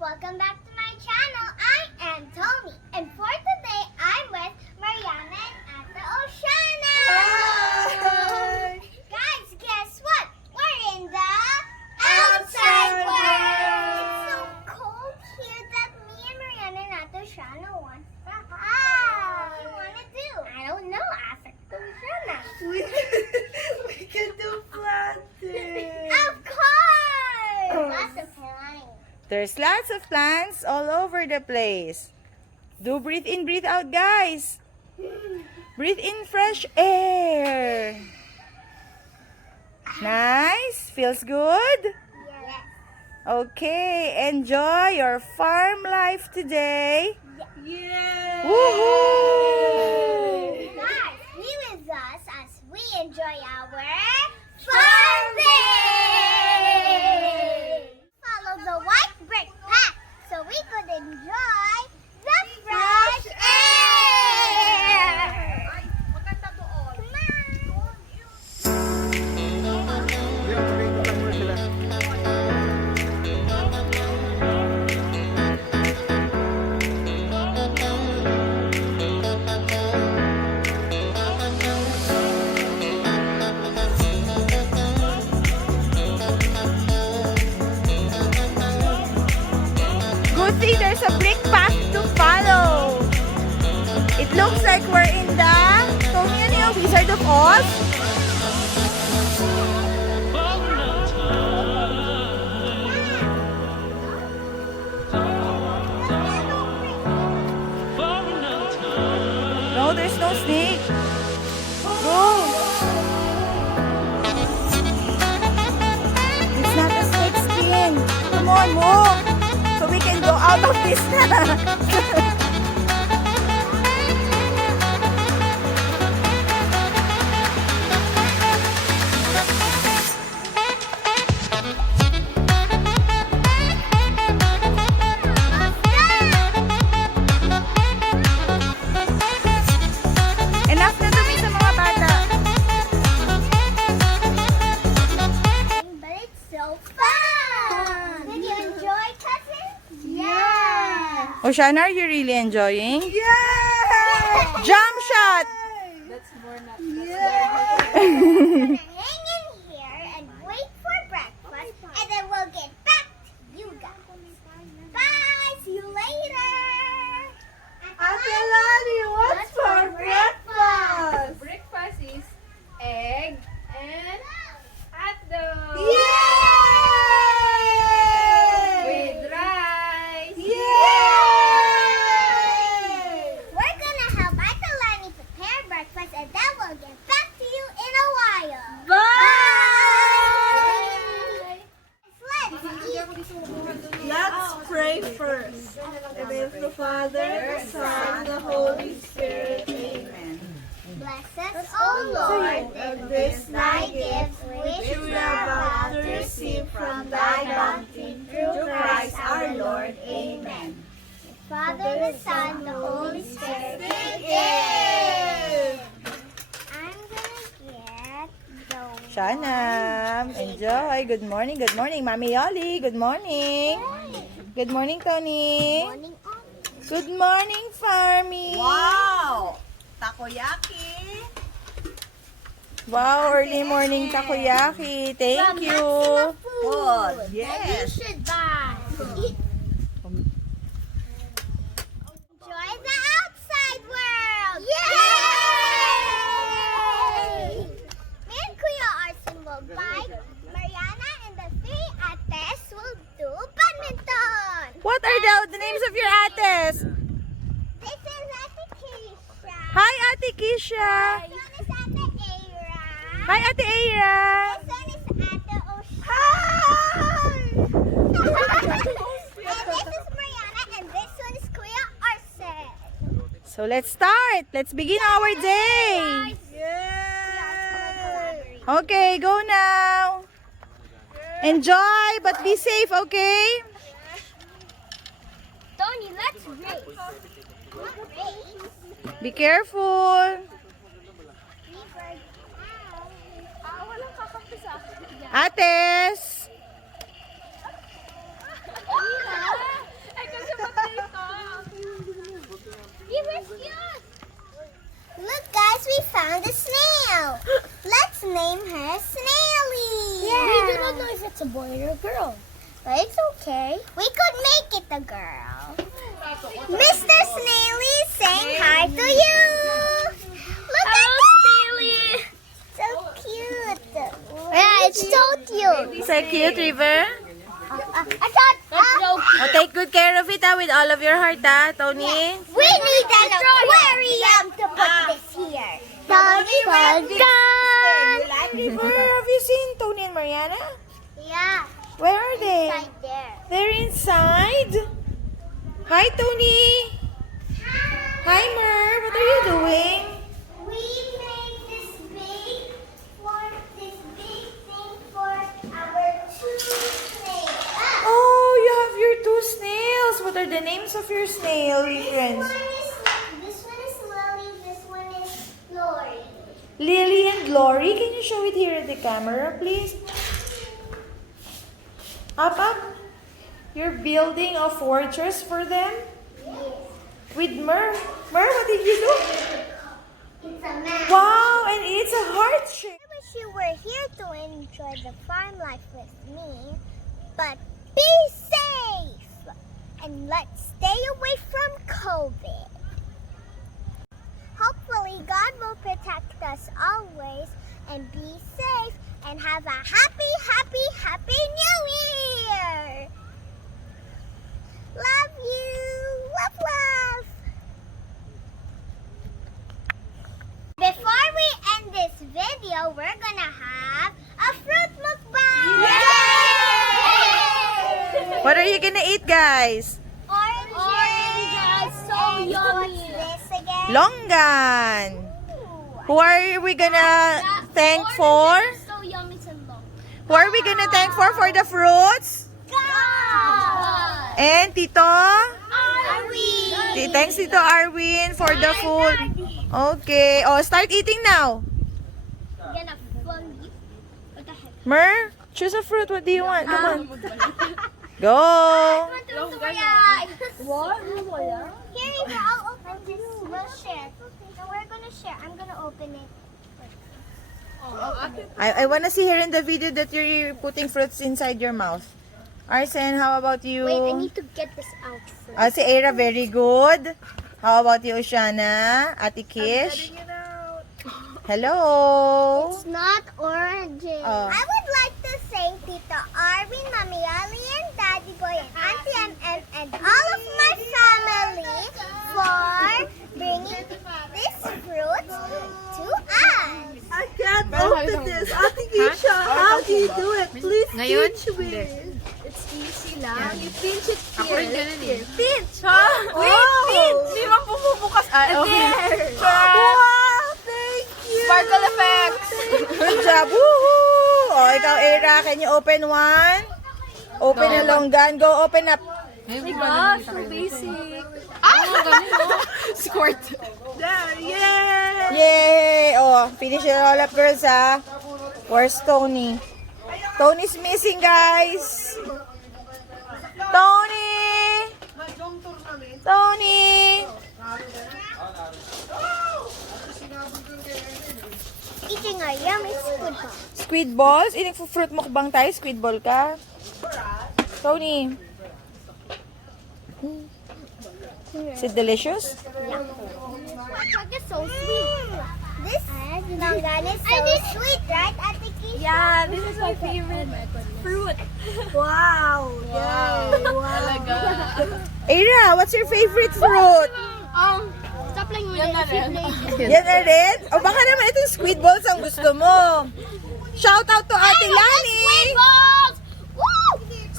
Welcome back to my channel. I am Toni, and for today I'm with Mariana and Ate Oshana. Hi! Guys, guess what? We're in the outside world. It's so cold here that me and Mariana and Ate Oshana want to hide. What do you want to do? I don't know. Ask Ate Oshana. We can do planting. Of course! Lots of planting. There's lots of plants all over the place. Do breathe in, breathe out, guys. Breathe in fresh air. Nice. Feels good? Yes. Okay. Enjoy your farm life today. Yay! Woohoo! Guys, be with us as we enjoy our farm day! Follow the white brick path so we could enjoy the fresh air! Good thing there's a brick path to follow. It looks like we're in the Toni and yung Wizard of Oz. No, there's no snake. Go. It's not a snake skin. Come on, move. So we can go out of this. Enough na dumi sa mga bata. But it's so fun! Did you enjoy, cousin? Yeah! Oshana, are you really enjoying? Yeah! Jump shot! Hang in here and wait for breakfast, and then we'll get back to you guys. Bye! See you later! Ate Lani, what's for breakfast? Breakfast is egg and hot dog Yay! with rice. Yay! We're gonna help Atalani prepare breakfast, and then we'll get back to you in a while. Bye! Let's eat. Let's pray first. In the name of the Father, the Son, and the Holy Spirit. Amen. Bless us, O Lord, and this thy gift which we are about to receive from thy bounty through Christ our Lord. Amen. The Father, the Son, the Holy Spirit. Amen. I'm gonna get the Shana, enjoy. Good morning, good morning. Mami Yoli, good morning. Good morning, Toni. morning on. Good morning, Farmy. Wow! Takoyaki. Wow, early morning takoyaki. Thank you. Good. That Yes. you should buy. Enjoy the outside world! Yay! Me and Kuya Arson will buy. Mariana and the three ates will do badminton. What are the names of your ates? This is Ate Keisha. Hi, Ate Kisha. This one is Ate Aira. Hi, Ate Aira. This one is Ate Oshana. And this is Mariana, and this one is Kuya Arson. So let's start. Let's begin our day. Yay! Okay, go now. Enjoy, but be safe, okay? Toni, let's race. What race? Be careful. Ates. it's a boy or a girl. But it's okay. We could make it a girl. Mr. Snaily is saying hi to you. Look at Snaily. So cute. Yeah, it's so cute. So cute, River. I Take good care of it with all of your heart, Toni. We need an aquarium to put this here. Toni, well done. River, have you seen Toni and Mariana? Yeah, Where are they? right there. They're inside. Hi, Toni. Hi, Mer. What are you doing? We made this big thing for our two snails. Oh, you have your two snails. What are the names of your snail friends? This one is Lily, this one is Lori. Lily and Glory. Can you show it here at the camera, please? Up. You're building a fortress for them? With Mer. Mer, what did you do? It's a man. Wow, and it's a heart shape. I wish you were here to enjoy the farm life with me, but be safe and let's stay away from COVID. Hopefully God will protect us always and be safe and have a happy, happy, happy New Year! Love you! Love! Before we end this video, we're gonna have a fruit mukbang! Yay! What are you gonna eat, guys? Oranges! So yummy! What's this again? Longan. Who are we gonna thank for? So yummy and long. Who are we gonna thank for the fruits? God! And Tito? Arwin! Thanks Tito Arwin for the food. Okay. Oh, start eating now. Gonna fun you. What the heck? Mer, choose a fruit. What do you want? Come on. Go. Here, Eva, I'll open this. We'll share. No, we're gonna share. I'm gonna open it. I wanna see here in the video that you're putting fruits inside your mouth. Arsen, how about you? Wait, I need to get this out first. Si Era, very good. How about you, Oshana? Ate Kish? Hello. It's not oranges. Oh. I would like to thank Tito Arvin, Mami Ali, and Daddy Boy, and Auntie MM, and all of my family for bringing this fruit to us. I can't open this. Ate Keisha, how do you do it? Please teach me. It's easy lang. You pinch it here. Pinch! Wait, pinch! Di ba bumubukas? Okay. Wow, thank you! Sparkle effects. Good job. Woohoo! Oh, ikaw, Era, can you open one? Open a longan. Go, open up. Oh my gosh, so basic. Ganun. Squirt. There, yay! Yay! Oh, finish it all up, girls, ha? Where's Toni? Toni's missing, guys. Toni! Toni! Eating a yummy squid ball. Squid balls? Fruit mukbang tayo. Squid ball ka. Toni. Is it delicious? Look, it's so sweet. This longan is so sweet, right, Ate Keisha? Yeah, this is my favorite fruit. Wow! Yay! Wow! Era, what's your favorite fruit? Stop playing with it. Yan na rin? O baka naman itong squid balls ang gusto mo. Shout out to Ate Lani!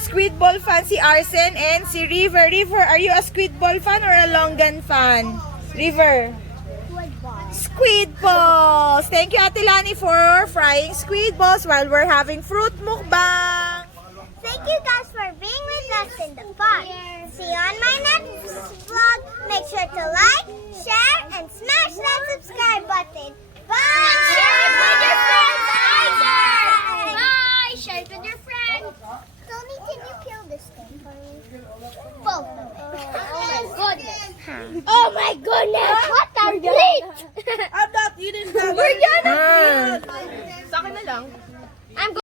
Squid ball fan si Arsen and si River. River, are you a squid ball fan or a longan fan? River. Squid balls! Thank you, Ate Lani, for frying squid balls while we're having fruit mukbang. Thank you guys for being with us in the fun. See you on my next vlog. Make sure to like, share, and smash that subscribe button. Bye! Share it with your friends! Bye! Share it with your friends! Toni, can you peel this thing for me? Both of it. Oh my goodness. Oh my goodness! What a bleach! I'm not eating that. We're gonna... Mm. Sa akin na lang. I'm